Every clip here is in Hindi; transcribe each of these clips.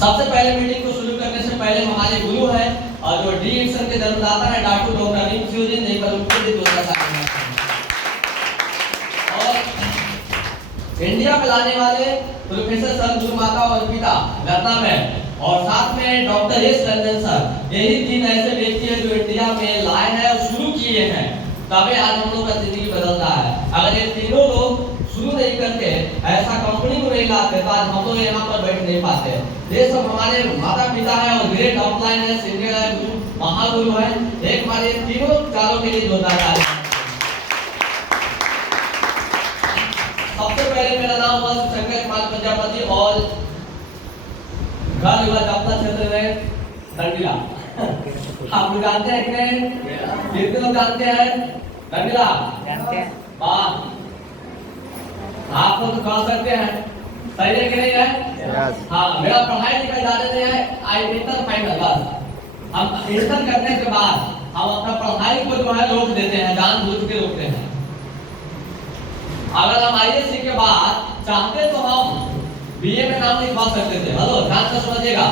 सबसे पहले मीटिंग को शुरू करने से पहले हमारे गुरु हैं और जो डी एक्शन के जन्मदाता है डॉक्टर नीम फ्यूजन एक बार उनको भी और इंडिया में लाने वाले प्रोफेसर सर गुरु माता और पिता रत्ना मैम और साथ में डॉक्टर एस रंजन सर, यही तीन ऐसे व्यक्ति हैं जो इंडिया में लाए हैं और शुरू किए हैं, तभी आज हम लोग का जिंदगी बदल रहा है। अगर ये तीनों लोग शुरू नहीं करते, ऐसा कंपनी को नहीं लाते, तो आज हम लोग यहाँ पर बैठ नहीं पाते। ये सब हमारे माता पिता है और ग्रेट ऑफलाइन है, सीनियर है, गुरु महागुरु है। एक बार ये तीनों चारों के लिए जोरदार ताली। सबसे पहले मेरा नाम हुआ शंकर पाल प्रजापति और घर हुआ अपना क्षेत्र में दंडिला। आप लोग जानते हैं कि नहीं? कितने लोग जानते हैं दंडिला? जानते हैं। आप लोग तो कह सकते हैं, सही है कि नहीं है? हाँ, मेरा पढ़ाई लिखाई ज्यादा नहीं है, आई इंटर फाइनल बस। हम इंटर करने के बाद हम अपना पढ़ाई को जो है रोक देते हैं, जानबूझ के रोकते हैं। अगर हम आईएससी के बाद चाहते तो हम बीए में नाम लिखवा सकते थे। हेलो, ध्यान से समझिएगा।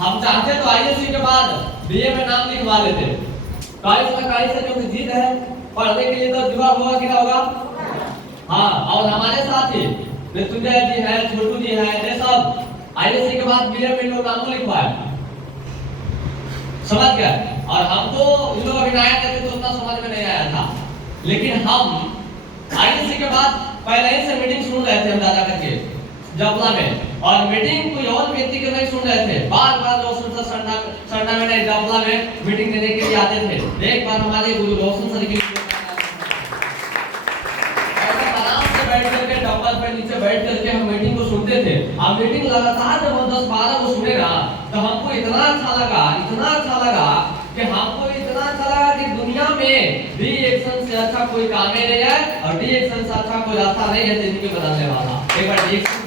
हम चाहते तो आईएससी के बाद बीए में नाम लिखवा लेते। कई से जो जिद है पढ़ने के लिए तो जुआ होगा कि ना होगा? हाँ, और हमारे साथ ही मृत्युंजय जी है, छोटू जी है, ये सब आईएससी के बाद बीए में लोग नाम लिखवाए। समझ गए? और हमको इन लोग अभी नया कहते तो उतना समझ में नहीं आया था, लेकिन हम आईएससी के बाद पहले ही से मीटिंग सुन रहे थे हम दादा करके जपला में, और मीटिंग कोई और व्यक्ति के नहीं सुन रहे थे। बार बार रोशन सर संडा में नहीं जपला में मीटिंग देने के लिए आते थे। एक बार हमारे गुरु रोशन सर की आराम से बैठ करके डंबल पे नीचे बैठ करके हम मीटिंग को सुनते थे। अब मीटिंग लगातार जब हम 10-12 को सुने ना, तो हमको इतना अच्छा लगा कि हमको इतना अच्छा लगा कि दुनिया में डी एक्शन से अच्छा कोई काम ही नहीं है, और डी एक्शन से अच्छा कोई रास्ता नहीं है जिंदगी बदलने वाला। एक बार डी एक्शन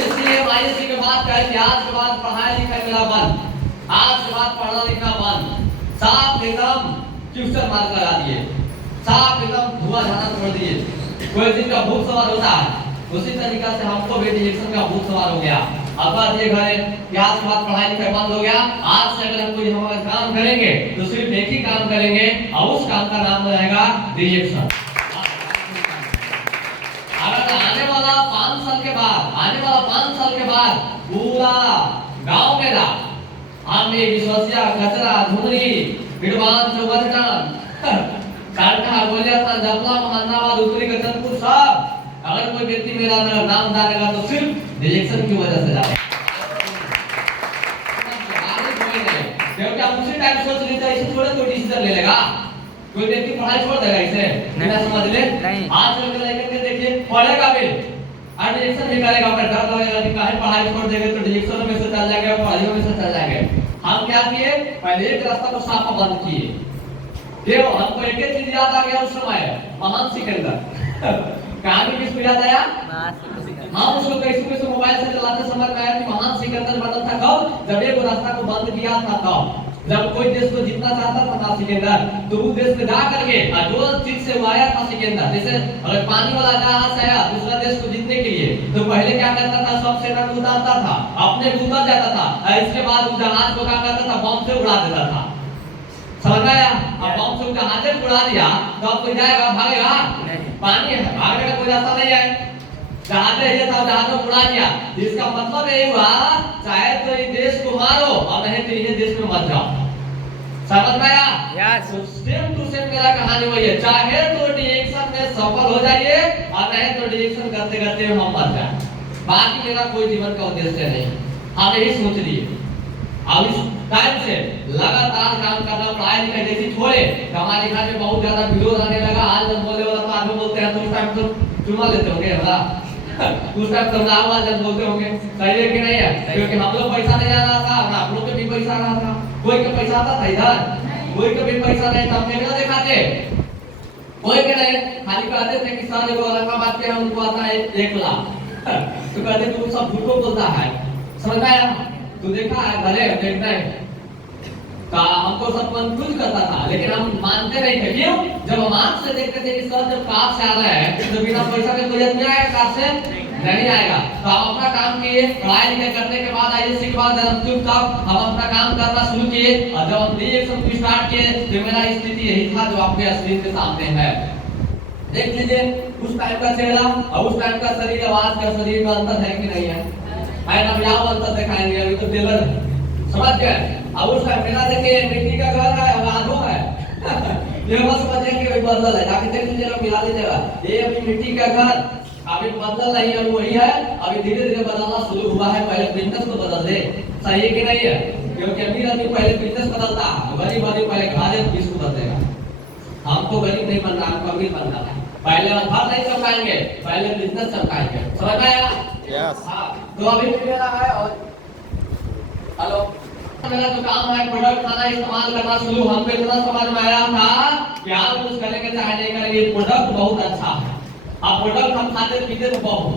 इसलिए आईएससी के बाद कहे आज के बाद पढ़ाई लिखाई मेरा बंद, आज के बाद पढ़ना लिखना बंद, साफ एकदम ट्यूशन मार लगा दिए, साफ एकदम धुआं झाना छोड़ दिए। कोई चीज का भूख सवार होता है, उसी तरीका से हमको भी डी एक्शन का भूख सवार हो गया। अब बात ये घर कि आज के बाद पढ़ाई लिखाई बंद हो गया। आज से अगर हम कोई हमारा काम करेंगे तो सिर्फ एक ही काम करेंगे, और उस काम का नाम रहेगा डी एक्शन। अगर आने वाला 5 साल के बाद पूरा गांव में ना हम ये विश्वसिया कचरा धुंधली विद्वान चौबटन कांटा गोलिया जपला महानाबाद उत्तरी गचनपुर सब अगर कोई व्यक्ति मेरा नाम डालेगा तो सिर्फ रिजेक्शन की वजह से डालेगा। क्योंकि आप उसी टाइम सोच लेते हैं, इसे थोड़ा कोई डिसीजन ले लेगा। कोई व्यक्ति पढ़ाई छोड़ देगा इसे, बिना समझ ले। आज चल के लेकर देखिए पढ़ेगा भी और रिजेक्शन भी करेगा, पर डर लगेगा कि काहे पढ़ाई छोड़ देंगे तो रिजेक्शन में से चल जाएगा, पढ़ाई में से चल जाएंगे। हम क्या किए, पहले एक रास्ता को साफ बंद किए। क्यों? हमको एक ही चीज याद आ गया उस समय, महान सिकंदर। कहानी किसको याद आया? हाँ, उसको कैसे मोबाइल से चलाते समझ में आया कि महान सिकंदर बना था कब? जब एक रास्ता को बंद किया था तब। जब कोई देश को जीतना चाहता था ना सिकंदर, तो उस देश में जा करके जो चीज से वो आया था सिकंदर, जैसे अगर पानी वाला जहाज आया दूसरा देश को जीतने के लिए, तो पहले क्या करता था? सब सेना को उतारता था, अपने भी उतर जाता था, इसके बाद उस जहाज को क्या करता था? बम से उड़ा देता था। समझ आया? अब बम से जहाज से उड़ा दिया तो अब कोई जाएगा, भागेगा? पानी है, भागने का कोई रास्ता नहीं है। जहाज ये था, जहाज को उड़ा दिया। इसका मतलब ये हुआ, चाहे तो ये देश को मारो और नहीं तो ये देश में मत जाओ। समझ में आया? यस। सेम टू सेम मेरा कहानी वही है, चाहे तो डिएक्शन में सफल हो जाइए और नहीं तो डिएक्शन करते करते हम मर जाए। बाकी मेरा कोई जीवन का उद्देश्य नहीं, आप यही सोच लिए। अब इस टाइम से लगातार काम करना, पढ़ाई लिखाई जैसी छोड़े, हमारे घर में बहुत ज्यादा विरोध आने लगा। आज जब बोले वाला तो आगे बोलते हैं, तो उस टाइम तो चुना लेते होंगे ना, उस टाइम तो नाम वाला जब बोलते होंगे। सही है कि नहीं है? क्योंकि हम लोग पैसा नहीं आ रहा था, आप लोग के भी पैसा आ रहा था। कोई का पैसा आता था इधर, कोई का भी पैसा नहीं था, हम कैमरा दिखाते, कोई के नहीं, खाली कहते थे कि सर वो औरंगाबाद के हमको आता है 1 लाख, तो कहते तू सब झूठो बोलता है। समझ में आया? तू देखा है घरे देखना है का हमको सब कंफ्यूज करता था, लेकिन हम मानते नहीं थे। क्यों? जब हम आंख से देखते थे कि सर जब कार से आ रहा है तो बिना पैसा के कोई आदमी आएगा कार से नहीं आएगा। तो हम अपना काम किए, पढ़ाई लिखाई करने के बाद आईएएस के बाद चुपचाप हम अपना काम करना शुरू किए और जब हम रिएक्शन को स्टार्ट किए तो मेरा स्थिति यही था जो आपके स्क्रीन के सामने है। देख लीजिए उस टाइम का चेहरा और उस टाइम का शरीर, आवाज का शरीर में अंतर है कि नहीं है? हम यहाँ अंतर दिखाएंगे, अभी तो टेलर समझ गए। अब उस टाइम मेरा देखिए मिट्टी का घर है और आधो है ये बस समझिए कि वही बदल है, जाके देख लीजिएगा, मिला लीजिएगा। ये अभी मिट्टी का घर अभी बदल नहीं है, वही है, अभी धीरे धीरे बदलना शुरू हुआ है। पहले बिजनेस को बदल दे, सही है कि नहीं है? क्योंकि अमीर आदमी पहले बिजनेस बदलता है, गरीब आदमी पहले घर इसको बदलेगा। हमको गरीब नहीं बनना, हमको अमीर बनना है। पहले घर नहीं चमकाएंगे, पहले बिजनेस चमकाएंगे, समझ में आया? यस। हाँ, तो अभी मेरा है और हेलो मेरा जो काम है प्रोडक्ट खाना इस्तेमाल करना शुरू, हमको इतना समझ में आया था कि आप यूज करेंगे चाहे नहीं करेंगे, प्रोडक्ट बहुत अच्छा है। अब प्रोडक्ट हम खाते पीते तो बहुत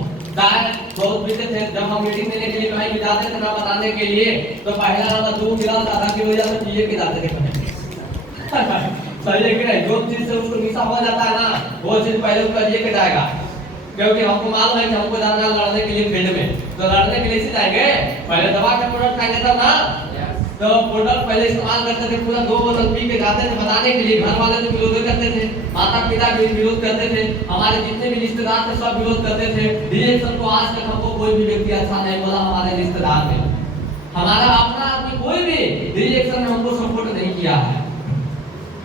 पीते थे। जब हम मीटिंग देने के लिए कहीं भी जाते थे ना बताने के लिए, तो पहला नंबर 2 गिलास आधा किलो या तो पिए के जाते थे सही है कि नहीं? जो चीज से उसको निशा हो जाता है ना, वो चीज पहले उसका ये के जाएगा। क्योंकि हमको मालूम है कि हमको जाना लड़ने के लिए फील्ड में, तो लड़ने के लिए से जाएंगे, पहले दवा का प्रोडक्ट खाएंगे तब ना। तो प्रोडक्ट पहले इस्तेमाल करते थे, पूरा 2 बोतल पी के जाते थे बताने के लिए। घर वाले तो विरोध करते थे, माता पिता भी विरोध करते थे, हमारे जितने भी रिश्तेदार थे सब विरोध करते थे। रिएक्शन को आज तक हमको कोई भी व्यक्ति अच्छा नहीं बोला हमारे रिश्तेदार में। हमारा अपना आदमी कोई भी रिएक्शन में हमको सपोर्ट नहीं किया है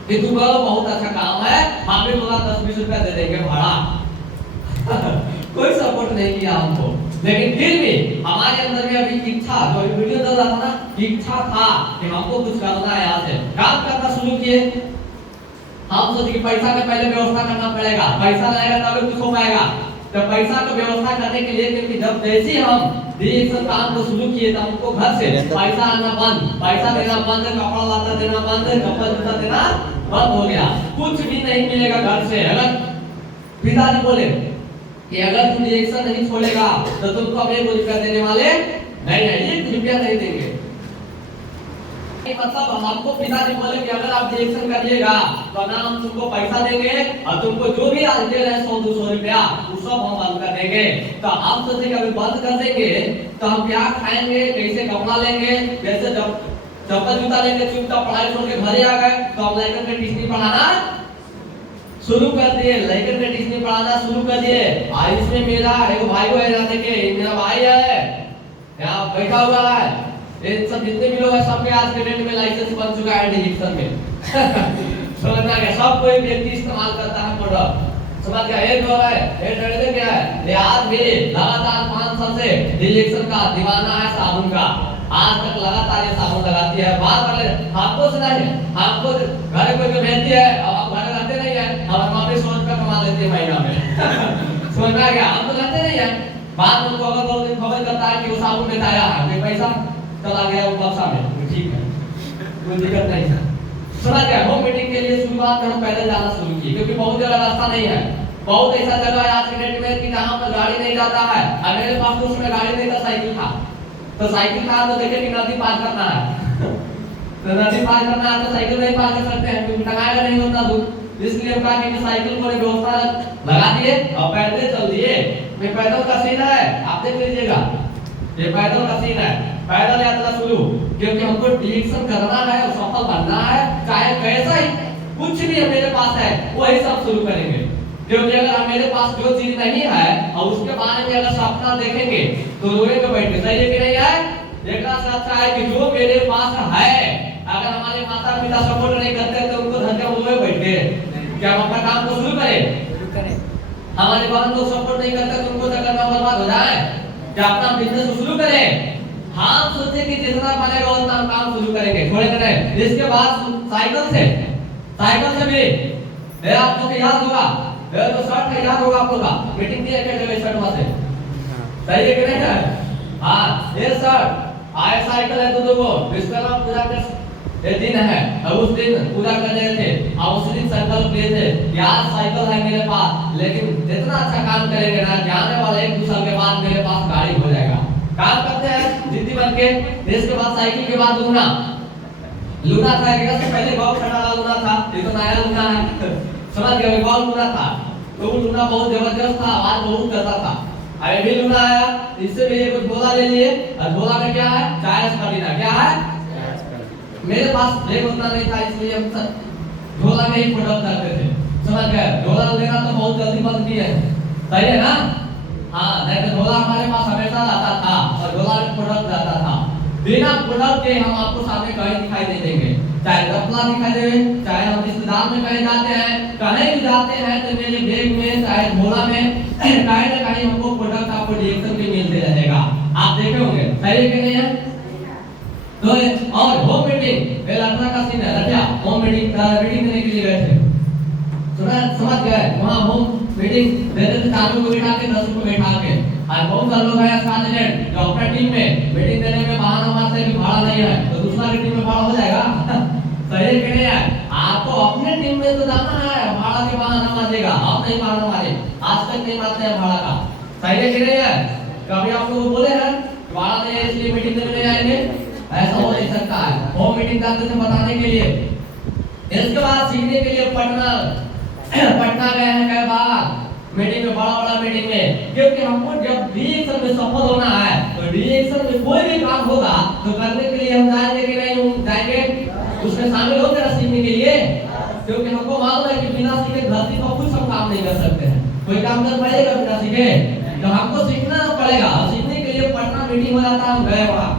कि तू करो बहुत अच्छा काम है, हम भी बोला 10-20 रुपया दे देंगे भाड़ा कोई सपोर्ट नहीं किया हमको। लेकिन फिर भी हमारे अंदर में अभी इच्छा, जो वीडियो चल रहा था ना, इच्छा था कि हमको कुछ करना है, यहाँ से काम करना शुरू किए। हम सोचे कि पैसा का पहले व्यवस्था करना पड़ेगा, पैसा रहेगा तब कुछ हो पाएगा। तो पैसा का व्यवस्था करने के लिए, क्योंकि जब जैसे हम रिएक्शन काम को शुरू किए तो हमको घर से पैसा आना बंद, पैसा देना बंद, कपड़ा लाता देना बंद, कपड़ा जूता देना बंद हो गया। कुछ भी नहीं मिलेगा घर से। अगर पिताजी बोले कि अगर तुम रिएक्शन नहीं छोड़ेगा तो तुमको हम 1 रुपया देने वाले नहीं है, 1 रुपया नहीं देंगे। मतलब हमको पिताजी बोले कि अगर आप रिएक्शन करिएगा तो ना हम तुमको पैसा देंगे और तुमको जो भी आज दे रहे 100-200 रुपया वो सब हम बंद कर देंगे। तो हम सोचे कि अभी बंद कर देंगे तो हम क्या खाएंगे, कैसे कपड़ा लेंगे, जैसे जब चप्पल जूता लेंगे, चुपचाप पढ़ाई छोड़ के घरे आ गए। तो हम लड़कन के ट्यूशन पढ़ाना शुरू कर दिए, लड़कन के ट्यूशन पढ़ाना शुरू कर दिए। और इसमें मेरा एक भाई है, यहाँ देखिए मेरा भाई है, यहाँ बैठा हुआ है। ये सब जितने भी लोग हैं सबके आज के डेट में लाइसेंस बन चुका है डिजिटल में समझ में आ गया? सब कोई व्यक्ति इस्तेमाल करता है प्रोडक्ट, समझ गया? ये जो है ये डरते क्या है, ये आज भी लगातार 5 साल से डिजिटल का दीवाना है साबुन का। आज तक लगातार ये साबुन लगाती है। बात कर ले, आपको सुना है, आपको घर कोई जो भेजती है, अब आप घर रहते नहीं है, अब हम 100 रुपया कमा लेते हैं महीना में समझ में आ गया? हम तो रहते नहीं है। बाद में उनको अगर 2 दिन खबर करता है कि वो साबुन बेचाया है, कोई पैसा चला गया वो बक्सा में, ठीक है, कोई दिक्कत नहीं है, समझ गया? होम मीटिंग के लिए शुरुआत में हम पैदल जाना शुरू किए, क्योंकि बहुत जगह रास्ता नहीं है। बहुत ऐसा जगह है आज के डेट में कि जहाँ पर गाड़ी नहीं जाता है। और मेरे पास तो उसमें गाड़ी नहीं था, साइकिल था। तो साइकिल था तो देखे कि नदी पार करना है तो नदी पार करना है तो साइकिल नहीं पार कर सकते हैं, क्योंकि टंगाएगा नहीं होता दूध। इसलिए हम कहा कि साइकिल को व्यवस्था लगा दिए और पैदल चल दिए। मैं पैदल का सीन है, आप देख लीजिएगा, ये पैदल का सीन है, पैदल यात्रा शुरू। क्योंकि हमको डिरेक्शन करना है और सफल बनना है, चाहे कैसा ही कुछ भी मेरे पास है वही सब शुरू करेंगे। क्योंकि अगर मेरे पास जो चीज नहीं है और उसके बारे में अगर सपना देखेंगे तो रोएंगे बैठे, सही है कि नहीं है? एक अच्छा है कि जो मेरे पास है, अगर हमारे माता पिता सपोर्ट नहीं करते तो उनको धक्का रोए बैठ के क्या हम अपना काम को शुरू करें? हमारे बहन लोग सपोर्ट नहीं करते तो उनको करना बर्बाद हो जाए, क्या अपना बिजनेस शुरू करें? हम सोचे कि जितना बनेगा उतना हम काम शुरू करेंगे, छोड़ेंगे नहीं। इसके बाद साइकिल से भी आपको याद होगा, तो शर्ट का याद होगा आपको, मीटिंग थी एक जगह शर्ट में से, सही है कि नहीं है? हाँ, ये शर्ट आए साइकिल है तो विश्वकर्मा पूजा का ये दिन है और उस दिन पूजा कर रहे थे और उस दिन संकल्प लिए थे कि आज साइकिल है मेरे पास, लेकिन जितना अच्छा काम करेंगे ना, जाने वाले 1-2 साल के बाद मेरे पास गाड़ी हो जाएगा। काम करते हैं जिद्दी बन के। इसके बाद साइकिल के बाद लूना था, इससे पहले बहुत खड़ा लूना था, ये तो नया लूना है समझ गए? बहुत लूना था, तो वो लूना बहुत जबरदस्त था, आवाज बहुत करता था। अरे बिल होना आया, इससे भी कुछ गोला ले लिए और गोला में क्या है, चाय स्पर्डिना, क्या है, मेरे पास ब्रेक उतना नहीं था इसलिए हम झोला में ही प्रोडक्ट करते थे, समझ गए। झोला लेना तो बहुत जल्दी बंद किए, सही है ना। हाँ, नहीं तो झोला हमारे पास हमेशा रहता था और झोला में प्रोडक्ट रहता था। बिना प्रोडक्ट के हम आपको सामने कहीं दिखाई नहीं देंगे, चाहे रपला दिखाई दे, चाहे हम रिश्तेदार में कहीं जाते हैं, कहीं भी जाते हैं तो मेरे बैग में चाहे झोला में कहीं ना कहीं हमको प्रोडक्ट आपको रिएक्शन के मिलते रहेगा, आप देखे होंगे, सही है कि नहीं है। तो और होम मीटिंग पहला अपना का सीन है, रटिया होम मीटिंग करने के लिए गए थे, समझ गए। वहाँ होम मीटिंग देते थे, 4 को बैठा के 10 को बैठा के, और बहुत सारे लोग हैं साथ एजेंट जो अपने टीम में मीटिंग देने में बहाना मारते हैं कि भाड़ा नहीं है, तो दूसरा की टीम में भाड़ा हो जाएगा सही है कि नहीं है। आपको अपने टीम में तो जाना है, भाड़ा के बहाना मारिएगा, आप नहीं बहाना मारे, आज तक नहीं मारते हैं भाड़ा का, सही है कि नहीं है। कभी आप लोग बोले हैं भाड़ा नहीं है इसलिए मीटिंग देने नहीं आएंगे, ऐसा हो नहीं सकता है। होम मीटिंग जाते थे बताने के लिए। इसके बाद सीखने के लिए पटना गए हैं कई बार मीटिंग में, बड़ा मीटिंग में, क्योंकि हमको जब डीएक्शन में सफल होना है तो डीएक्शन में कोई भी काम होगा तो करने के लिए हम जाएंगे कि नहीं, हम जाएंगे उसमें शामिल होकर ना सीखने के लिए, क्योंकि हमको मालूम है कि बिना सीखे धरती पर कुछ हम काम नहीं कर सकते हैं, कोई काम कर पाएगा बिना सीखे, तो हमको सीखना पड़ेगा। सीखने के लिए पटना मीटिंग हो जाता है, हम गए वहाँ।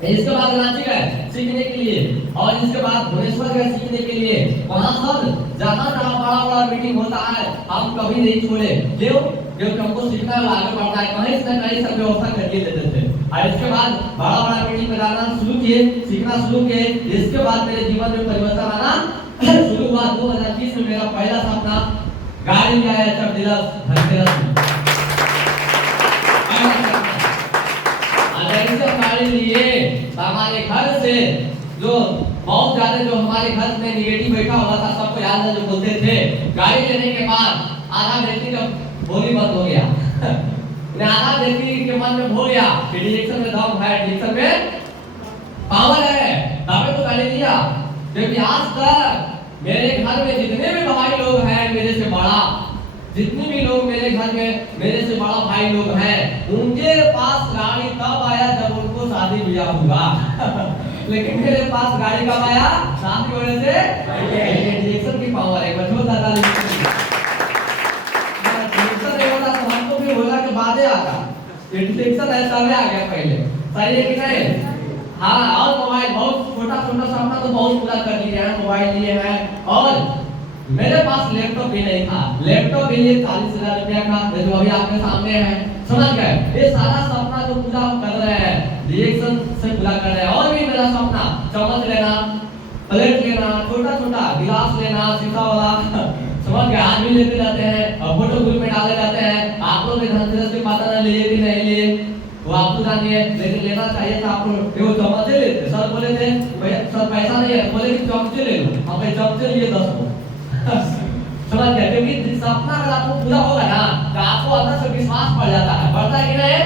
इसके बाद रांची गए सीखने के लिए, और इसके बाद भुवनेश्वर गए सीखने के लिए। वहां सब जहां बड़ा मीटिंग होता है हम कभी नहीं छोड़े, क्यों, क्योंकि हमको सीखना है, आगे बढ़ना है, कहीं से कहीं सब व्यवस्था करके देते थे। और इसके बाद बड़ा मीटिंग में जाना शुरू किए, सीखना शुरू किए। इसके बाद मेरे जीवन में परिवर्तन आना शुरू हुआ। 2020 में मेरा पहला सपना गाड़ी लिया है, सब डीलर गाड़ी लिए। हमारे घर से जो बहुत ज्यादा जो हमारे घर में निगेटिव बैठा हुआ था, सबको याद है, जो बोलते थे गाड़ी लेने के बाद आधा व्यक्ति का बोली बंद हो गया आधा व्यक्ति के मन में हो गया कि डिरेक्शन में दम है, डिरेक्शन में पावर है, तभी तो गाड़ी लिया। क्योंकि आज तक मेरे घर में जितने भी भाई लोग हैं मेरे से बड़ा, जितने भी लोग मेरे घर में मेरे से बड़ा भाई लोग हैं, उनके पास गाड़ी तब आया जब उनको शादी ब्याह हुआ लेकिन मेरे पास गाड़ी कब आया, शादी होने से। डिरेक्शन की पावर है, बच्चों दादा डिरेक्शन नहीं होता तो हमको भी बोला के बाद आता, डिरेक्शन ऐसा में आ गया पहले, सही है कि नहीं। हाँ, और मोबाइल बहुत छोटा सपना तो बहुत पूरा कर लिया है, मोबाइल लिए हैं। और मेरे पास लैपटॉप भी नहीं था, लैपटॉप भी लिए 40,000 रुपया का, जो अभी आपके सामने है, समझ गए। ये सारा सपना जो पूरा कर रहे हैं रिएक्शन से पूरा कर रहे हैं। और भी मेरा सपना चम्मच लेना, प्लेट लेना, छोटा गिलास लेना, शीशा वाला समझ गए, आज भी लेते जाते हैं और फोटो ग्रुप में डाले जाते हैं। आप लोग धनतेरस के पता ना लिए कि नहीं लिए वो आप तो जानिए, लेकिन लेना चाहिए था आपको। वो चम्मच लेते, सर बोले थे भैया सर पैसा नहीं है, बोले कि चम्मच ले लो, हम चम्मच लिए 10 को समझ गए। क्योंकि सपना अगर आपको पूरा होगा ना तो आपको अंदर से विश्वास बढ़ जाता है, बढ़ता है कि नहीं,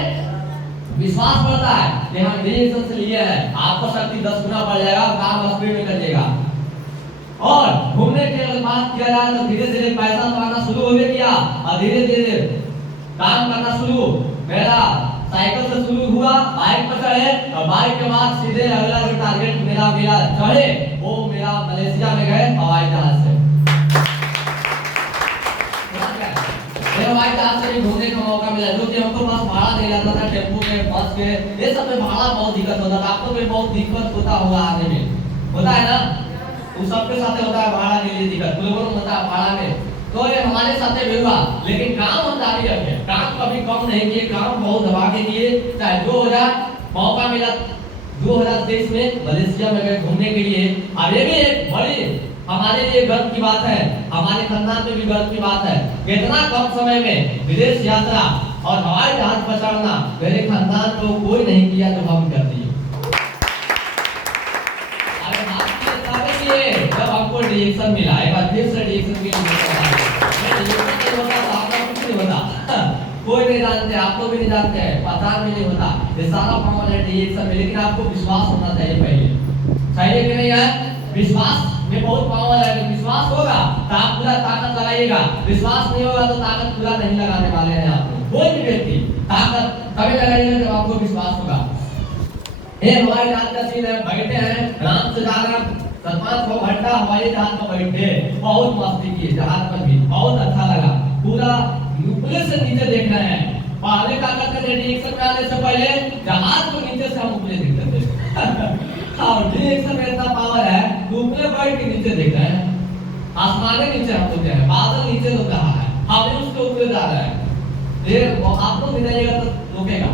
विश्वास बढ़ता है कि हम डिरेक्शन से लिए हैं, आपको शक्ति 10 गुना बढ़ जाएगा, काम स्पीड में करिएगा। और घूमने की अगर बात किया जाए तो धीरे धीरे पैसा कमाना शुरू हो गया और धीरे धीरे काम करना शुरू। मेरा साइकिल से शुरू हुआ, बाइक पर चढ़े और बाइक के बाद सीधे अगला जो टारगेट मेरा चढ़े वो मेरा मलेशिया में गए हवाई जहाज से। हवाई जहाज से घूमने का मौका मिला, जो कि हमको बस भाड़ा नहीं लगता था, टेम्पो में, बस के, ये सब में भाड़ा बहुत दिक्कत होता था। आपको भी बहुत दिक्कत होता होगा आने में, होता है ना, उस सबके साथ होता है भाड़ा के लिए दिक्कत, लोगों होता है भाड़ा में। तो ये हमारे साथ भी हुआ, लेकिन काम हम जारी रखे, काम कभी कम नहीं किए, काम बहुत दबा के किए। चाहे 2000 मौका मिला 2023 में मलेशिया में गए घूमने के लिए। अब ये भी एक बड़ी हमारे लिए गर्व की बात है, हमारे खानदान में भी गर्व की बात है। इतना कम समय में विदेश यात्रा और हवाई जहाज पर चढ़ना मेरे खानदान को कोई नहीं किया तो हम कर दिए। जब हमको रिएक्शन मिला, एक बार फिर से रिएक्शन मिला, कोई नहीं जानते, आप लोग भी नहीं जानते हैं, पता भी नहीं होता, ये सारा पावर है रिएक्शन में। लेकिन आपको विश्वास होना चाहिए पहले, चाहिए कि नहीं है, विश्वास में बहुत पावर है। विश्वास होगा तो आप पूरा ताकत लगाइएगा, विश्वास नहीं होगा तो ताकत पूरा नहीं लगाने वाले हैं आप लोग। कोई भी व्यक्ति ताकत तभी लगाएगा जब आपको विश्वास होगा। ये हवाई जहाज का सीन है, बैठे हैं राम से जा रहे हैं 7-8 घंटा हवाई जहाज में बैठे, बहुत मस्ती की जहाज पर भी, बहुत अच्छा लगा। पूरा ऊपर से नीचे देख रहे हैं। पहले क्या करते थे, रिएक्शन में आने से पहले जहाज को नीचे से हम ऊपर देखते थे। और रिएक्शन में इतना पावर है, ऊपर बैठ के नीचे देख रहे हैं। आसमान के नीचे हम लोग हैं, बादल नीचे तो रहा है, हम उसके ऊपर जा रहे हैं। ये आप लोग मिलाइएगा तो रुकेगा।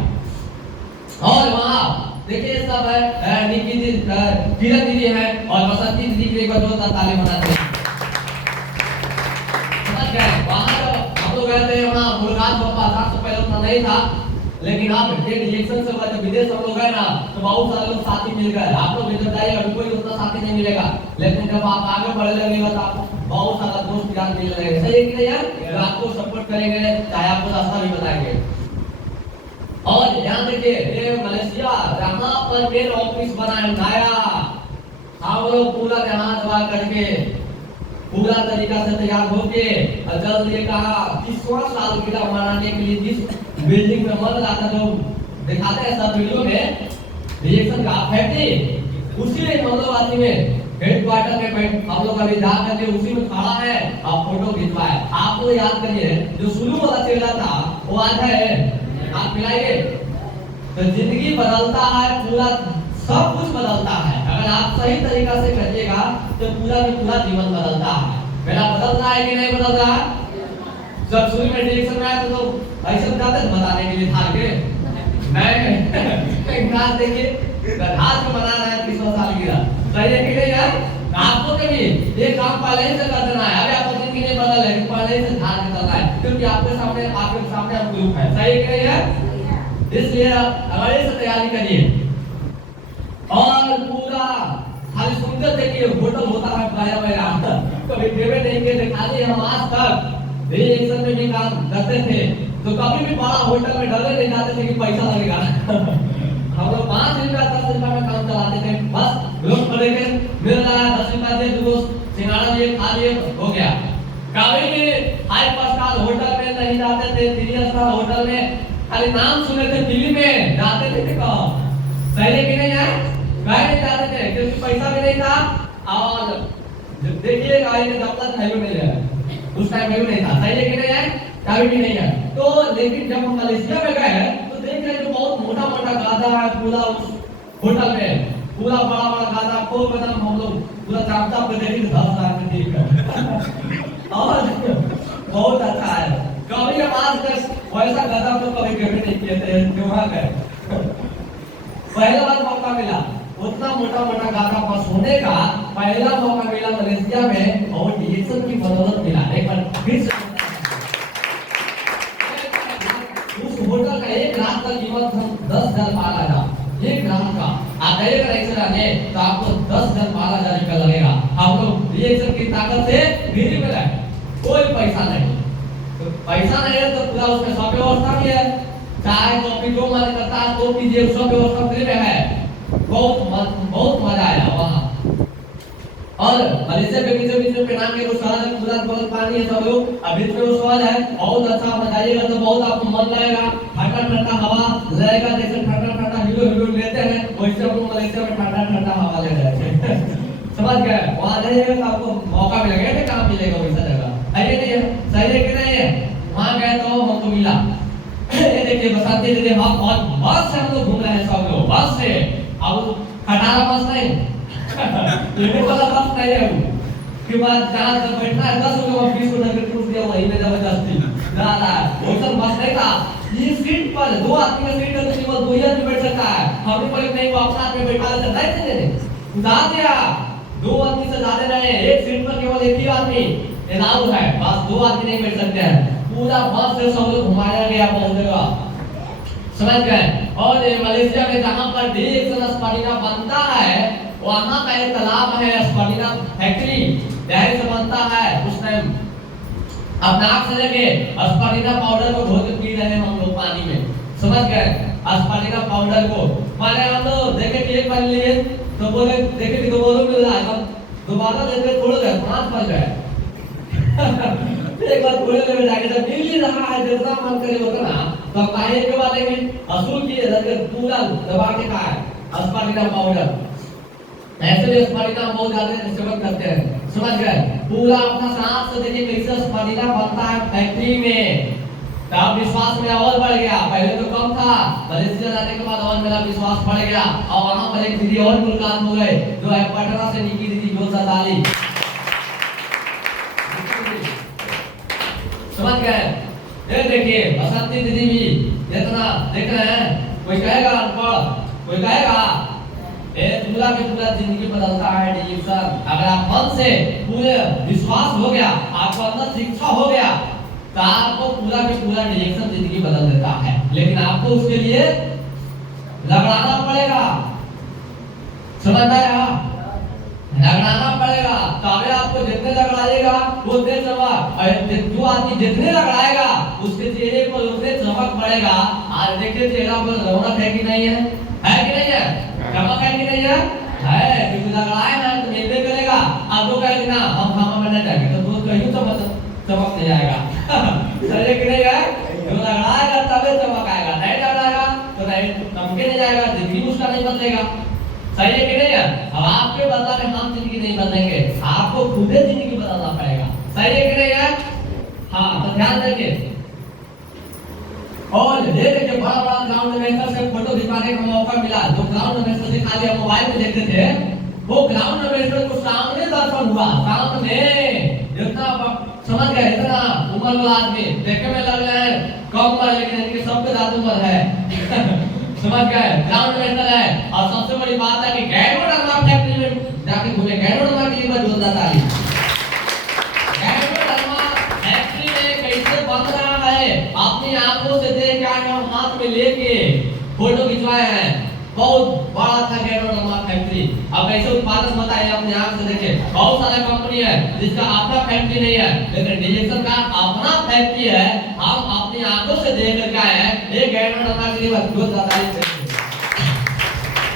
और वहाँ देखिए सब है, निकी जी, किरण दीदी है और बसंती दीदी के एक बार ताली बजाते हैं। समझ गए? वहाँ जब हम लोग गए थे, वहाँ मुलाकात हुआ 5 साल पहले उतना नहीं था, लेकिन आप रिएक्शन से जब विदेश हम लोग गए ना तो बहुत सारे लोग साथी मिल गए। आप लोग विदेश जाइएगा अभी कोई उतना साथी नहीं मिलेगा, लेकिन जब आप आगे बढ़ने लगेगा तो आपको बहुत सारा दोस्त यार मिल रहे। सही है कि नहीं यार? आपको सपोर्ट करेंगे, चाहे आपको रास्ता भी बताएंगे। और ध्यान देखिए, ये मलेशिया जहाँ पर मेन ऑफिस बना है नया, हम लोग पूरा नहा धोआ करके पूरा तरीका से तैयार होके जल्द ये कहा 30वां सालगिरह मनाने के लिए जिस बिल्डिंग में मन लाता जो दिखाते हैं सब वीडियो में रिएक्शन का फैक्ट्री, उसी मंगलवादी में हेडक्वार्टर में बैठ हम लोग अभी जा करके उसी में खड़ा है और फोटो खिंचवाए। आप लोग याद करिए जो शुरू वाला चेहरा था वो आज है, आप मिलाइए तो जिंदगी बदलता है, पूरा सब कुछ बदलता है। अगर आप सही तरीका से करिएगा तो पूरा का पूरा जीवन बदलता है। मेरा बदलता है कि नहीं बदल रहा? जब शुरू में रिएक्शन में आया तो ऐसे जाते थे बताने के लिए था के नहीं नाच देखिए घास में बना रहा है 30वां सालगिरह। सही है कि नहीं यार? आपको कभी ये काम पहले ही से कर देना है। अभी आपको जिंदगी नहीं बदल है, पहले ही से ध्यान में चलना है, क्योंकि आपके सामने हम ग्रुप है। सही है कि नहीं यार? इसलिए हमारे से तैयारी करिए। और पूरा खाली सुनते थे कि होटल होता है पाया मेरा, कभी देवे नहीं के दिखा दिए। हम आज तक रिएक्शन में भी काम करते थे तो कभी भी बड़ा होटल में डरे नहीं जाते थे कि पैसा लगेगा। हम लोग 5 रुपया 10 रुपया में काम चलाते थे, बस लोग खड़े के मिल रहा है 10 रुपया दे दो, सिंगाड़ा लिए खा लिए हो गया। कभी भी हाई स्टार होटल में नहीं जाते थे, 3 स्टार होटल में खाली नाम सुने थे, दिल्ली में जाते थे कहाँ? सही है कि नहीं यार? कहीं नहीं जाते थे क्योंकि पैसा भी नहीं था। और देखिए जब तक वैल्यू नहीं है, उस टाइम वैल्यू नहीं था। सही है कि नहीं यार? कभी भी नहीं है। तो लेकिन जब हम मलेशिया में गए तो देख रहे तो बहुत मोटा मोटा गादा है पूरा उस होटल में, पूरा बड़ा बड़ा गादा को एकदम हम लोग पूरा चाप चाप के देखे 10 लाख में ठीक है। और बहुत अच्छा है। कभी आज तक वैसा गधा तो कभी कभी नहीं किए थे जो वहां गए। पहला बार मौका मिला उतना मोटा मोटा गाधा पर सोने का, पहला मौका मिला मलेशिया में और रिएक्शन की बदौलत मिला। एक बार फिर से उस होटल का एक रात का कीमत हम 10,000 पाला, एक रात का। आप अगर ऐसे आने तो आपको 10,000 12,000 रुपया लगेगा। हम लोग रिएक्शन की ताकत से फ्री में लाए, कोई पैसा नहीं। तो पैसा नहीं है तो पूरा उसमें सब व्यवस्था भी है, चाय कॉफी जो मन करता है तो पीजिए, सब व्यवस्था फ्री में है। बहुत मजा आया वहाँ। और मलेशिया के बीच में पेनांग के रोसाना पूरा बहुत पानी है, सब लोग अभी तो रोसाना है, बहुत अच्छा बताइएगा तो बहुत आपको मन लगेगा। ठंडा ठंडा हवा लगेगा, जैसे ठंडा ठंडा हीरो लेते हैं वैसे हम लोग मलेशिया में ठंडा ठंडा हवा ले रहे हैं। समझ गए? वहाँ जाइएगा तो आपको मौका मिलेगा, तो काम मिलेगा वैसा जगह। है नहीं है? सही है कि नहीं है? वहाँ गए तो हमको मिला। ये देखिए बसंती दीदी बहुत बस से हम लोग घूम रहे हैं सब लोग, बस से। अब खटारा बस नहीं लेकिन वाला बस नहीं है वो कि बाद जहाँ तक बैठना है 10 रुपये में 20 रुपये का टूट दिया वहीं में जबरदस्ती ना वो सब बस नहीं था। ये सीट पर 2 आदमी का सीट है तो केवल 2 ही आदमी बैठ सकता है। हमने पर नहीं वो अपना आदमी बैठा लेते नहीं थे, उतार दिया 2 आदमी से ज्यादा नहीं, एक सीट पर केवल एक ही आदमी अलाउड है, बस 2 आदमी नहीं बैठ सकते हैं। पूरा बस से सब लोग घुमाया गया बहुत जगह, समझ गए? और मलेशिया में जहाँ पर रिएक्शन स्फटिका बनता है वहाँ का एक तालाब है, स्फटिका फैक्ट्री यहीं से बनता है। उस टाइम अब नाक से लेके स्फटिका पाउडर को धो के पी रहे हैं हम लोग पानी में, समझ गए? स्फटिका पाउडर को माने हम लोग देखे कि एक बार लिए तो बोले देखे कि दोबारा मिल रहा है, दोबारा देखे थोड़ा गए 5 बन गए। एक बार घोड़े में जाके जब मिल ही रहा है जितना मन करे उतना तो काहे के बारे में असूल की अगर पूरा दबा के खा है अस्पारिना पाउडर ऐसे भी अस्पारिना बहुत ज्यादा सेवन करते हैं समझ गए पूरा अपना सांस से देखिए कैसे अस्पारिना बनता है फैक्ट्री में तो अब विश्वास मेरा और बढ़ गया पहले तो कम था मलेशिया जाने के बाद और मेरा विश्वास बढ़ गया और वहां पर एक दीदी और मुलाकात हो गए जो है पटना से निकी दीदी जोसा दाली समझ गए ये देखिए बसंती दीदी भी इतना देख रहे हैं कोई कहेगा अनपढ़ कोई कहेगा ये दूल्हा के दूल्हा जिंदगी बदलता है डिजिटल अगर आप मन से पूरे विश्वास हो गया आपको अंदर शिक्षा हो गया तो आपको पूरा के पूरा डिरेक्शन जिंदगी बदल देता है लेकिन आपको उसके लिए रगड़ाना पड़ेगा समझ में आया रगड़ाना पड़ेगा तभी आपको जितने रगड़ाएगा उतने चमक जो आदमी जितने रगड़ाएगा उसके चेहरे पर उतने चमक पड़ेगा आज देखिए चेहरा पर रौनक है कि नहीं है कि नहीं है चमक है कि नहीं है क्योंकि रगड़ाए ना तो मिलने करेगा आप लोग कहेंगे ना हम खामा बनना चाहेंगे तो दूध कहीं चमक नहीं आएगा सही कि नहीं है जो लगाएगा तबे चमक आएगा नहीं लगाएगा तो नहीं चमके नहीं जाएगा जिंदगी उसका नहीं बदलेगा सही है कि नहीं है अब आपके बदला में हम जिंदगी नहीं बदलेंगे आपको खुद ही जिंदगी बदलना पड़ेगा सही है कि नहीं है हाँ तो ध्यान रखिए और ये देखिए बड़ा बड़ा ग्राउंड में से फोटो दिखाने का मौका मिला जो ग्राउंड में से खाली हम मोबाइल में देखते थे वो ग्राउंड में को सामने दर्शन हुआ सामने जितना समझ गए इतना उम्र वाला आदमी देखने में लग रहा है कम उम्र लेकिन इनकी सबसे ज्यादा उम्र है समझ गए ग्राउंड में इतना है और सबसे बड़ी बात है कि गैरोडर्मा फैक्ट्री में जाके घूमे गैरोडर्मा की कीमत जोरदार ताली गैरोडर्मा फैक्ट्री में कैसे बन रहा है अपनी आंखों से देख के हम हाथ में लेके फोटो खिंचवाए हैं बहुत बड़ा था गैरोडर्मा फैक्ट्री अब कैसे उत्पादन होता है अपनी आंख से देखें बहुत सारे कंपनी है जिसका अपना फैक्ट्री नहीं है लेकिन डिजेक्शन का अपना फैक्ट्री है हम अपनी आंखों से देख कर आए हैं ये गैरोडर्मा के लिए बहुत ज्यादा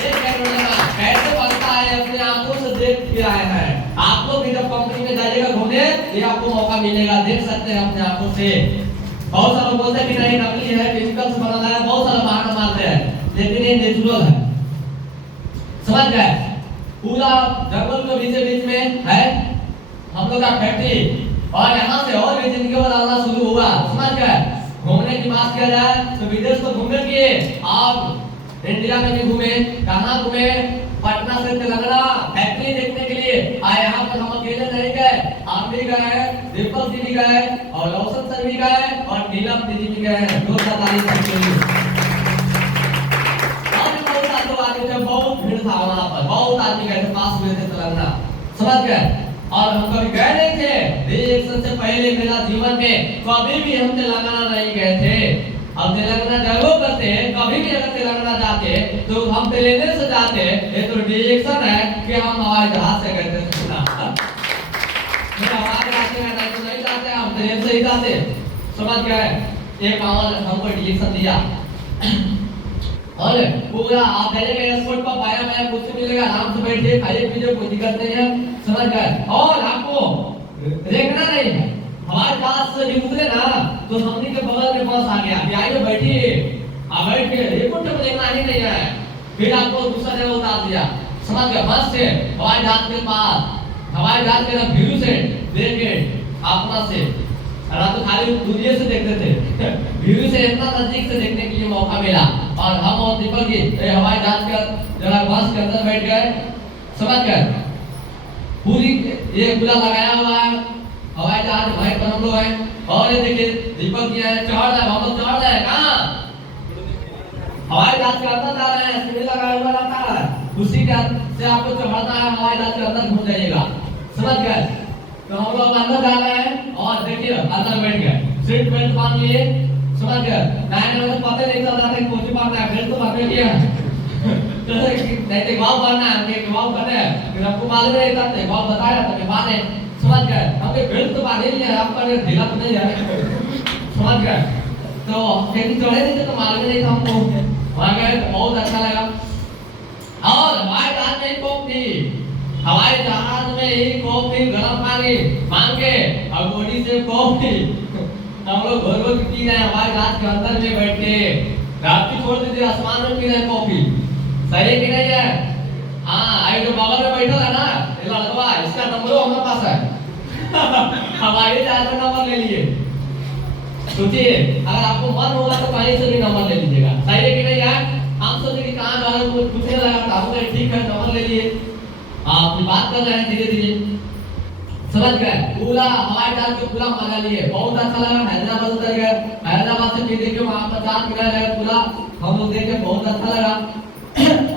ये गैरोडर्मा कैसे बनता है अपनी आंखों से देख के आए हैं आप लोग भी जब कंपनी में जाइएगा घूमने ये आपको मौका मिलेगा देख सकते हैं अपनी आंखों से बहुत सारे बोलते हैं कि नहीं नकली है केमिकल से बना है बहुत सारे बहाना मारते हैं लेकिन ये नेचुरल है समझ गए पूरा जंगल के बीच में है हम लोग का फैक्ट्री और यहाँ से और भी जिंदगी बदलना शुरू हुआ समझ गए घूमने की बात किया जाए तो विदेश तो घूमने के आप इंडिया में भी घूमे कहाँ घूमे पटना से तेलंगाना फैक्ट्री देखने के लिए आए यहाँ पर हम अकेले नहीं गए आप भी गए दीपक जी भी गए और रोशन सर भी गए और नीलम दीदी भी गए बहुत भीड़ था वहाँ पर बहुत आदमी गए थे पास हुए थे तेलंगाना समझ गए और हम कभी गए नहीं थे रिएक्शन से पहले मेरा जीवन में कभी भी हम तेलंगाना नहीं गए थे अब तेलंगाना जरूर करते हैं कभी भी अगर तेलंगाना जाते तो हम प्लेन से जाते ये तो रिएक्शन है कि हम हवाई जहाज से गए थे हवाई जहाज से नहीं जाते हम ट्रेन से ही जाते समझ गए एक हमको रिएक्शन दिया और पूरा आप जाइएगा एयरपोर्ट पर पाया मैं कुछ मिलेगा आराम से बैठिए खाइए पीजिए कोई दिक्कत नहीं है समझ गए और आपको देखना नहीं हमारे पास से निकले ना तो हमने के बगल में बस आ गया अभी आइए बैठिए आप बैठ के एयरपोर्ट पर देखना ही नहीं है फिर आपको दूसरा जगह उतार दिया समझ गए बस से हवाई जहाज के पास हवाई जहाज के व्यू से लेके अपना से तो खाली दूरिये से देखते थे व्यू से इतना नजदीक से देखने के लिए मौका मिला और हम और दीपक जी हवाई जहाज के जरा बस के अंदर बैठ गए समझ गए पूरी ये खुला लगाया हुआ है हवाई जहाज भाई पर हम लोग हैं और ये देखिए दीपक जी है चढ़ रहे हम लोग चढ़ रहे हैं कहाँ हवाई जहाज के अंदर जा रहे हैं सीढ़ी लगाया हुआ रहता है उसी के से आपको चढ़ना है हवाई जहाज के अंदर घुस जाइएगा समझ गए तो हम लोग अंदर जा रहे हैं और देखिए अंदर बैठ गए सीट बेल्ट बांध लिए समझ गए नए नए पता नहीं चल रहा था कोची बांधना है बेल्ट तो बांध लिया तो नहीं वाव बांधना है हमने वाव बांधना है फिर आपको मालूम नहीं था तो वाव बताया था कि बांधे समझ गए हमने बेल्ट तो बांध लिया आपका ढीला तो नहीं है समझ गए तो कहीं चढ़े नहीं थे तो मालूम नहीं था हमको वहां गए तो बहुत अच्छा लगा और हवाई जहाज में कोक थी हवाई जहाज में में ही कॉफी गरम पानी मांग के और गोली से कॉफी हम लोग घोर घोर पी रहे हैं हमारे रात के अंदर में बैठ के रात की छोड़ दीजिए आसमान में पी रहे हैं कॉफी सही है कि नहीं है हाँ आई जो बगल में बैठा है ना ये लड़का इसका नंबर हमारे पास है हमारे ज्यादा नंबर ले लिए सोचिए अगर आपको मन होगा तो कहीं से भी नंबर ले लीजिएगा सही है कि नहीं यार हम सोचे कि कहाँ जा रहे हो पूछने लगा था हम कहे ठीक है नंबर ले लिए आप बात कर रहे हैं धीरे धीरे समझ गए पूरा हवाई जहाज के पूरा मजा लिए बहुत अच्छा लगा हैदराबाद उतर गए हैदराबाद से फिर देखिए वहाँ पर 4 मिनट रहे पूरा हम लोग देखे बहुत अच्छा लगा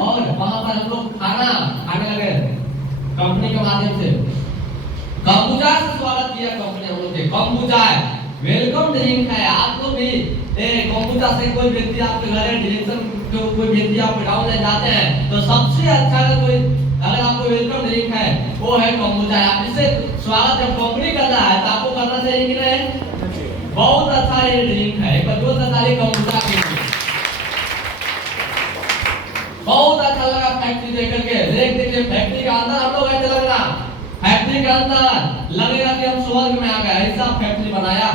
और वहाँ पर हम लोग खाने लगे कंपनी के माध्यम से कंबुचा से स्वागत किया कंपनी हम लोग के कंबुचा वेलकम ड्रिंक है आप लोग भी कंबुचा से कोई व्यक्ति आपके घर है डायरेक्शन कोई व्यक्ति आप गाँव में जाते हैं तो सबसे अच्छा कोई अगर आपको वेलकम ड्रिंक है वो है कंबुचा आप इससे स्वागत जब कंपनी करता है तो आपको करना चाहिए कि नहीं बहुत अच्छा ये ड्रिंक है एक बार जोर से ताली कंबुचा के लिए बहुत अच्छा लगा फैक्ट्री देख करके देख देखिए फैक्ट्री के अंदर हम लोग ऐसे लगना फैक्ट्री के अंदर लगेगा कि हम स्वर्ग में आ गए ऐसा फैक्ट्री बनाया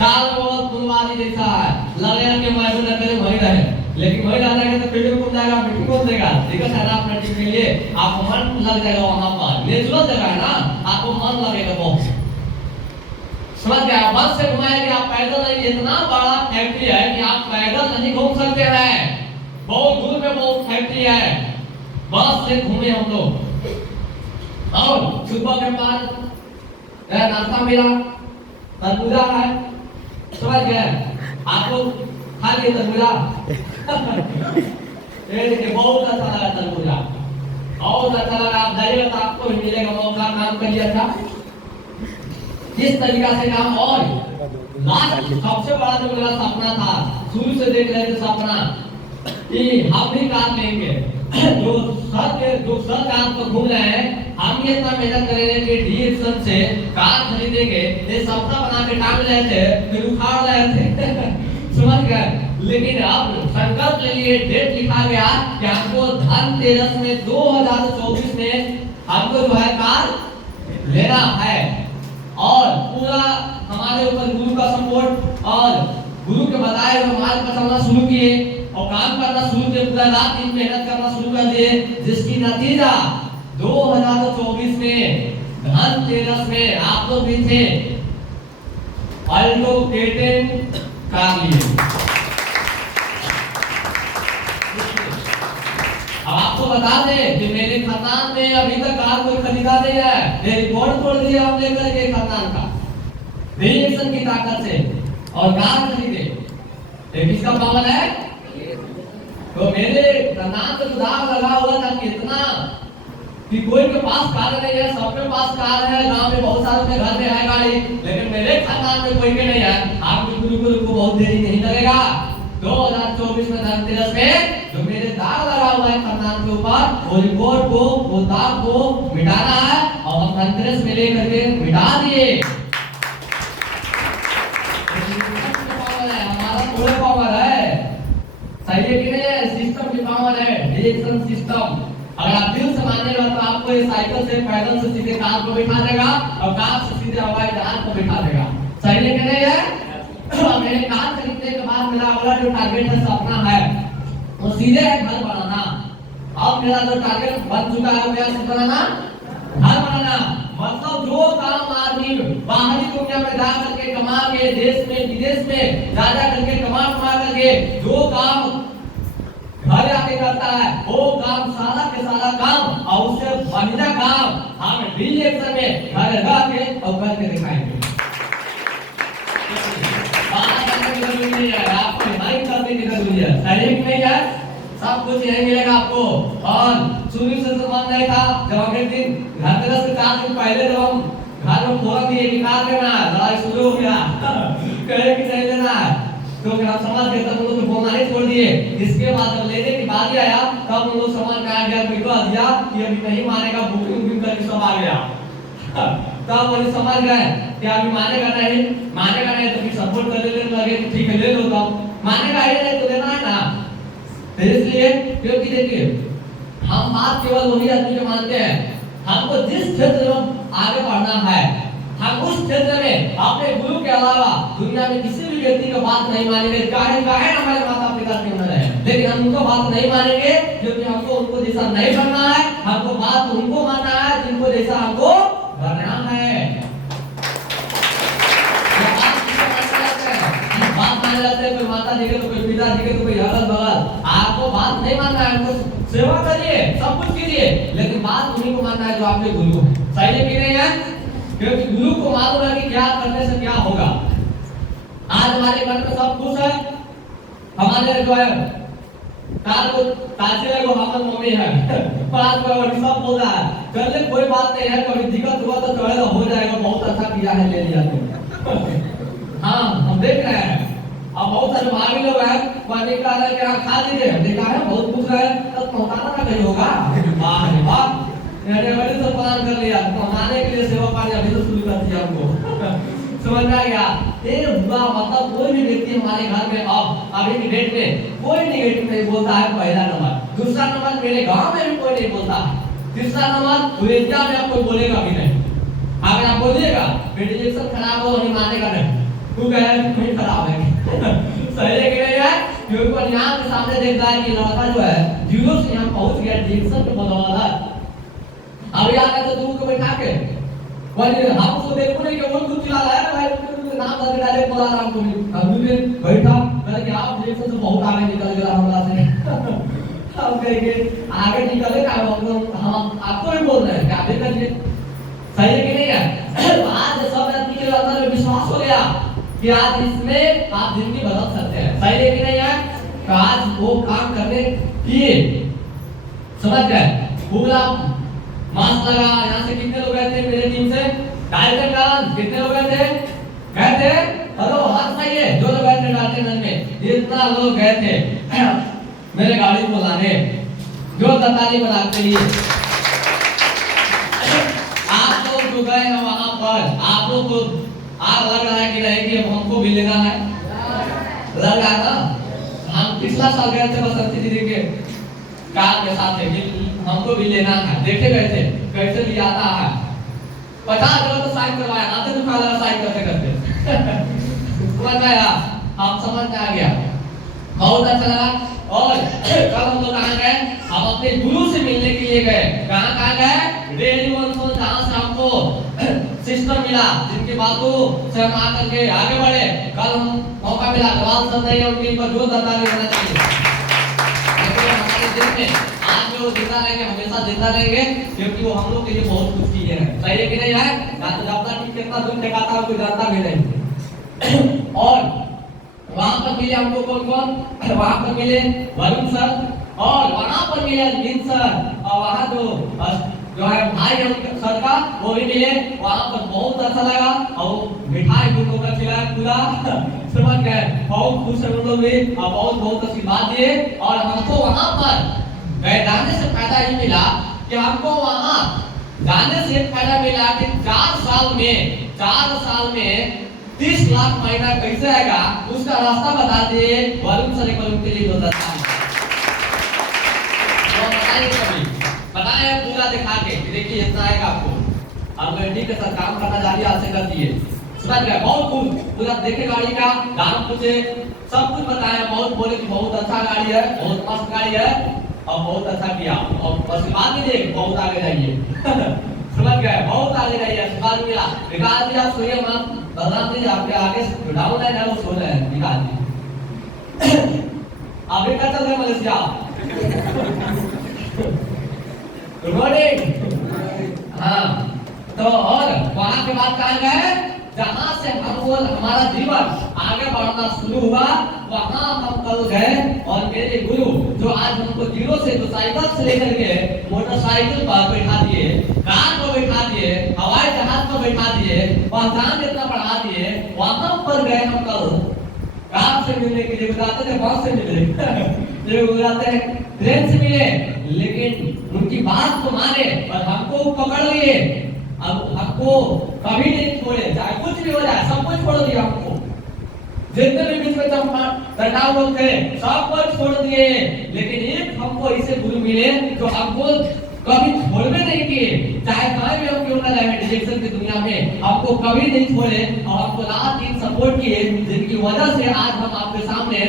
चार बहुत फुलवारी जैसा है लगेगा कि मैं न करे वही रहे लेकिन वही रहता है तो फील्ड में जाएगा मीटिंग कौन देगा दिक्कत है ना फैक्ट्री के लिए आपको मन लग जाएगा वहां पर नेचुरल जगह है ना आपको मन लगेगा बहुत समझ गया बस से घुमाएंगे आप पैदल नहीं इतना बड़ा फैक्ट्री है कि आप पैदल नहीं घूम सकते हैं बहुत दूर में बहुत फैक्ट्री है बस से घूमे हम लोग और सुबह के बाद नाश्ता मिला तरबूजा है समझ गए आप लोग खा लिए तरबूजा ये देखिए बहुत अच्छा लगा तरबूजा बहुत अच्छा लगा आप जाइएगा तो आपको भी मिलेगा मौका काम करिए अच्छा किस तरीका से काम और लास्ट सबसे बड़ा जो मेरा सपना था शुरू से देख रहे थे सपना कि हम भी कार लेंगे जो सर काम पर घूम रहे हैं हम ये इतना मेहनत करेंगे कि डीएक्शन से कार खरीदेंगे ये सपना बना के टांग रहे थे फिर उखाड़ रहे थे समझ गए लेकिन अब संकल्प ले लिए डेट लिखा गया कि हमको धनतेरस में 2024 में हमको जो है कार लेना है और पूरा हमारे ऊपर गुरु का सपोर्ट और गुरु के बताए हुए मार्ग पर चलना शुरू किए और काम करना शुरू किए पूरा रात दिन मेहनत करना शुरू कर दिए जिसकी नतीजा 2024 में धनतेरस में आप लोग भी थे अल्टो K10 कार लिए अब आपको बता दें कि मेरे खानदान में अभी तक कार कोई खरीदा नहीं है ये रिकॉर्ड तोड़ दिया हमने करके खानदान का रिएक्शन की ताकत से और कार खरीदे ये किसका पावर है तो मेरे खानदान से दाग लगा हुआ था कितना कि कोई के पास कार नहीं है सबके पास कार है गांव में बहुत सारे के घर में है गाड़ी लेकिन मेरे खानदान में कोई के नहीं है आपके गुरु को बहुत देरी नहीं लगेगा 2024 में धनतेरस में जो मेरे दाग लगा हुआ है खानदान के ऊपर वो रिकॉर्ड को वो दाग को मिटाना है और हम धनतेरस में लेकर के मिटा दिए हमारा पूरा पावर है सही है कि नहीं है सिस्टम की पावर है डायरेक्शन सिस्टम अगर आप दिल से मानिएगा तो आपको ये साइकिल से पैदल से सीधे कार को बिठा देगा और कार से सीधे हवाई जहाज को बिठा देगा सही है कि नहीं है मेरे कार खरीदने के बाद मेरा अगला जो टारगेट है सपना है वो सीधे है घर बनाना अब मेरा जो टारगेट बन चुका है मेरा से बनाना घर बनाना मतलब जो काम आदमी बाहरी दुनिया में जा करके कमा के देश में विदेश में जा करके कमा करके जो काम घर आके करता है वो काम सारा के सारा काम और उससे बढ़िया काम हम रिएक्शन में घर के और करके दिखाएंगे आपको नहीं करने की जरूरत है सही नहीं है सब कुछ यही मिलेगा आपको और शुरू से मन नहीं था जब अगले दिन धनतेरस के 4 दिन पहले जब हम घर में फोन दिए निकाल लेना लड़ाई शुरू हो गया कहे कि नहीं लेना तो हम समझ गए तब लोग बोलना ही छोड़ दिए इसके बाद जब लेने की बारी आया तब लोग समझ में आ गया बिठवा दिया कि अभी नहीं मानेगा बुकिंग करके सब आ गया तब वो समझ गए कि अभी मानेगा नहीं तो फिर सपोर्ट कर लेने लगे ठीक है ले लो तब मानेगा ही नहीं तो देना है ना तो इसलिए क्योंकि देखिए हम बात केवल वही आदमी के मानते हैं हमको जिस क्षेत्र में आगे बढ़ना है, हम उस क्षेत्र में अपने गुरु के अलावा दुनिया में किसी भी व्यक्ति की बात नहीं मानेंगे, चाहे हमारे माता पिता क्यों न रहे, लेकिन हम उनको बात नहीं मानेंगे, क्योंकि हमको उनको जैसा नहीं बनना है। हमको बात उनको मानना है जिनको जैसा हमको बनना है। बात माने जाते हैं, कोई माता जी के तो कोई पिता जी के तो कोई अगल बगल, आपको बात नहीं मानना है, उनको सेवा करिए, सब कुछ कीजिए, लेकिन बात उन्हीं को मानना है जो आपके गुरु है। सही है कि नहीं है? क्योंकि गुरु को मालूम है कि क्या करने से क्या होगा। आज हमारे घर में सब खुश है, हमारे जो है ताचे को हमारे मम्मी है, पांच बार सब बोल रहा है, चलिए कोई बात नहीं है, कभी दिक्कत हुआ तो चलेगा, हो जाएगा, बहुत अच्छा किया है, ले लिया तुम। हाँ, हम देख रहे हैं। अब बहुत सारे भाभी लोग हैं, पानी का है क्या खा लीजिए, देखा है बहुत कुछ है, तब पहुंचाना नहीं होगा। वाह रे वाह, मैंने बड़े तो प्लान कर लिया, कमाने के लिए सेवा पानी अभी तो शुरू कर दिया हमको। समझ में आ गया? ये हुआ मतलब कोई भी व्यक्ति हमारे घर में अब अभी की डेट में कोई नेगेटिव नहीं बोलता है। पहला नंबर। दूसरा नंबर, मेरे गांव में भी कोई नहीं बोलता है। तीसरा नंबर, विद्या में आप कोई बोलेगा भी नहीं। अगर आप बोलिएगा बेटी जैसा खराब हो नहीं मानेगा नहीं, तू कहे कोई खराब है। सही है कि नहीं है? क्योंकि यहाँ के सामने देखता है कि लड़का जो है जीरो से यहाँ पहुंच गया, डिक्शन पे बदौलत अभी आकर तो दूर को बैठा के बोलिए, हम उसको देखो नहीं कि वो कुछ चिल्ला रहा है, भाई नाम बदल डाले बोला नाम को अभी भी बैठा, मैंने कि आप डिक्शन से बहुत आगे निकल गया हमरा से। हम कहेंगे आगे निकले का हम आपको भी बोल रहे हैं क्या आगे करिए। सही है कि नहीं है? आज सब आदमी के अंदर विश्वास हो गया कि आज इसमें आप जिंदगी बदल सकते हैं। सही है कि नहीं है? तो आज वो काम करने किए, समझ गए? पूरा मास्क लगा। यहाँ से कितने लोग गए थे मेरे टीम से? डायरेक्टर कितने लोग गए थे? गए थे? हेलो हाथ उठाइए जो लोग गए थे डायरेक्टर में, जितना लोग गए थे मेरे गाड़ी को लाने, जो दताली बनाते लिए आप लोग जो गए हैं वहां पर, आप लोग को आप लग रहा है कि नहीं कि हमको भी लेना है? लग रहा था। हम पिछला साल गए थे बसंती दीदी के कार के साथ हमको भी लेना है, देखे गए थे कैसे लिया आता है। 50 जगह तो साइन करवाया, हाथ दुखा लगा साइन करते करते। समझ में आया? आप समझ में आ गया, बहुत अच्छा लगा। और कल हम लोग कहाँ गए? हम अपने गुरु से मिलने के लिए गए। कहाँ गए? डेली वन जहाँ से हमको सिस्टम मिला, जिनकी बातों से हम आकर के आगे बढ़े। कल हम मौका मिला, गवाल सब नहीं है उनके ऊपर जो दता लेना चाहिए। हमारे दिल में आज जो जिंदा रहेंगे हमेशा जिंदा रहेंगे, क्योंकि वो हम लोग के लिए बहुत कुछ किए हैं। सही है कि नहीं है? ना तो जाता कि कितना दूर टिकाता है कोई जानता भी नहीं। और वहां पर मिले हमको कौन? वहां पर मिले वरुण सर, और वहां पर मिले अरविंद सर, और वहां जो है भाई है उनके सर का वो भी मिले। वहां पर बहुत अच्छा लगा, और मिठाई भी उनको खिलाया पूरा। समझ गए? बहुत खुश है उन लोग भी, और बहुत आशीर्वाद दिए। और हमको वहां पर गए जाने से फायदा ये मिला कि हमको वहां जाने से फायदा मिला कि 4 साल में 30 लाख महीना कैसे आएगा उसका रास्ता बता दिए वरुण सर के लिए जो दता है। तो बताइए कभी बताए पूरा दिखा के कि देखिए इतना आएगा आपको। हम गड्डी के साथ काम करना जारी आज से कर दिए। समझ गए? बहुत कुछ पूरा देखे गाड़ी का दाम पूछे, सब कुछ बताया। बहुत बोले कि बहुत अच्छा गाड़ी है, बहुत मस्त गाड़ी है, और बहुत अच्छा किया। और बस बात नहीं दे बहुत आगे जाइए। समझ गए? बहुत आगे जाइए। सवाल मिला विकास जी, आप सोइए मत, बदनाम नहीं आपके आगे डाउन लाइन है वो सो रहे हैं विकास जी। आप भी चल रहे मलेशिया। Good morning. हाँ, तो और वहां के बाद कहाँ गए? जहां से हमारा जीवन आगे बढ़ना शुरू हुआ, वहां हम कल गए। और मेरे गुरु जो आज हमको जीरो से तो साइकिल से लेकर के मोटरसाइकिल पर बैठा दिए, कार को बैठा दिए, हवाई जहाज को बैठा दिए, पहचान इतना बढ़ा दिए, वहां पर गए हम कल कार से मिलने के लिए। गुजराते थे बस से मिले, गुजराते ट्रेन से मिले, लेकिन उनकी बात को माने और हमको पकड़ लिए। अब हमको कभी नहीं छोड़े, चाहे कुछ भी हो जाए, सब कुछ छोड़ दिया हमको। जितने भी बीच में चटाव लोग थे सब कुछ छोड़ दिए, लेकिन एक हमको ऐसे गुरु मिले जो हमको कभी छोड़वे नहीं किए, चाहे कहीं भी हम क्यों ना रहे डिजेक्शन की दुनिया में, हमको कभी नहीं छोड़े और हमको रात दिन सपोर्ट किए, जिनकी वजह से आज हम आपके सामने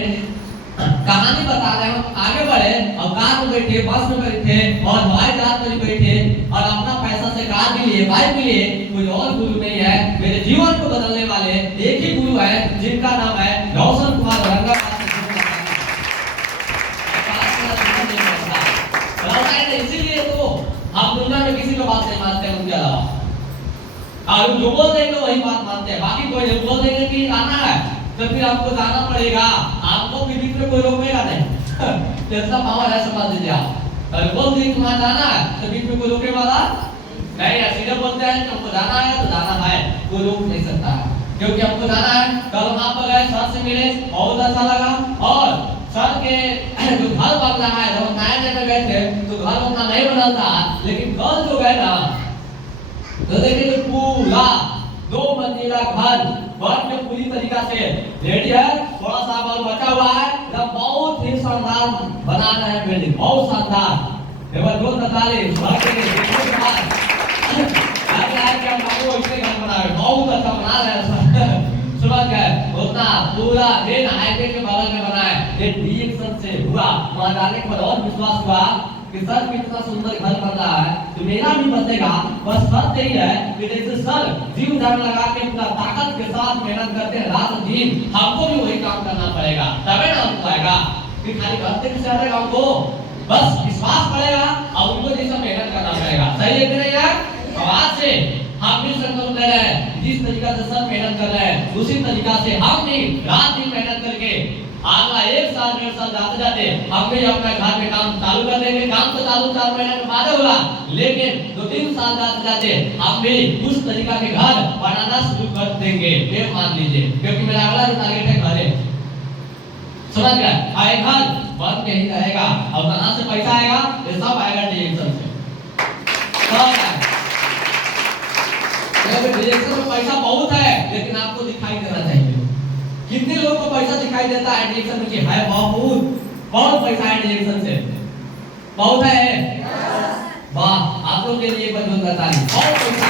कहानी बता रहे हैं। हम आगे बढ़े और कार में बैठे, बस में बैठे और हवाई जहाज में बैठे और अपना पैसा से कार भी लिए, बाइक भी लिए। कोई और गुरु नहीं है, मेरे जीवन को बदलने वाले एक ही गुरु है, जिनका नाम है रोशन कुमार औरंगाबाद। इसीलिए तो हम दुनिया में किसी को बात नहीं मानते उनके अलावा, और जो बोल देंगे वही बात मानते हैं, बाकी कोई नहीं। बोल देंगे कि आना है तो फिर आपको जाना पड़ेगा, आपको भी बीच में कोई रोकेगा नहीं। कैसा पावर है समझ लीजिए आप। और बोल दिए कि वहां जाना है तो बीच में कोई रोके वाला नहीं है। सीधे बोलते हैं कि हमको जाना है तो जाना है, कोई रोक नहीं सकता है, क्योंकि हमको जाना है। कल वहां पर गए, सर से मिले, बहुत अच्छा लगा। और सर के जो घर बन रहा है, जब नया नया गए थे तो घर उतना नहीं बना था, लेकिन कल जो गए ना तो देखिए पूरा 2 मंजिला घर बन के पूरी तरीका से रेडी है। थोड़ा सा बल बचा हुआ है, जब बहुत ही शानदार बना रहे हैं बिल्डिंग, बहुत शानदार। एवं जो नजारे घर के देखने के बाद लग रहा है कि हम आपको इससे घर बना रहे हैं, बहुत अच्छा बना रहे हैं। समझ गए? उतना पूरा मेन हाईवे के बगल में बना है, ये डीएक्शन से हुआ। वहां जाने के बाद और विश्वास हुआ कि सर कितना सुंदर घर बन रहा है, तो मेरा भी बनेगा। बस शर्त यही है कि जैसे सर जीव जान लगा के पूरा ताकत के साथ मेहनत करते हैं रात दिन, हमको भी वही काम करना पड़ेगा, तभी ना हमको आएगा। कि खाली घर से किसी आएगा, हमको बस विश्वास पड़ेगा और उनको जैसा मेहनत करना पड़ेगा। सही है कि नहीं यार? आज से हम भी संकल्प ले रहे हैं, जिस तरीका से सब मेहनत कर रहे हैं उसी तरीका से हम भी रात दिन मेहनत करके अगला 1 साल 1.5 साल जाते जाते हम भी अपना घर में काम चालू कर देंगे। काम तो चालू 4 महीने के बाद होगा, लेकिन 2-3 साल जाते जाते हम भी उस तरीका के घर बनाना शुरू कर देंगे, ये मान लीजिए। क्योंकि मेरा अगला जो टारगेट है घर है, समझ गए? आए घर बन के ही रहेगा और कहां से पैसा आएगा? ये सब आएगा डिजेक्शन से। डिजेक्शन में पैसा बहुत है, लेकिन आपको दिखाई देना चाहिए। कितने लोगों को पैसा दिखाई देता है डिजेक्शन में? है बहुत पैसा है डिजेक्शन से, बहुत है। वाह, आप लोग के लिए बहुत ताली, बहुत पैसा